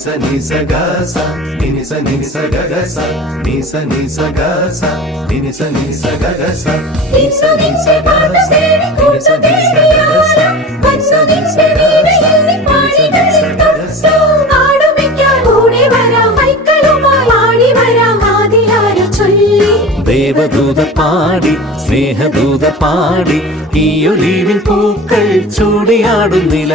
sa ni sa ga sa ni sa ga ga sa ni sa ga sa ni sa ga ga sa ni sa പാട്ട് തേടി കൂട്ടു തേടിയാല വൻസുതിച്ച് വീണയിൽ പാടികളിൽ ആടുമിക്കാൻ കൂടി വരാം മൈക്കളുമായി ആടി വരാം ആദിയാരി ചൊല്ലി ദേവദൂത പാടി സ്നേഹദൂത പാടി ഈ ഒലിവിൻ പൂക്കൾ ചൂടിയാടുന്നില്ല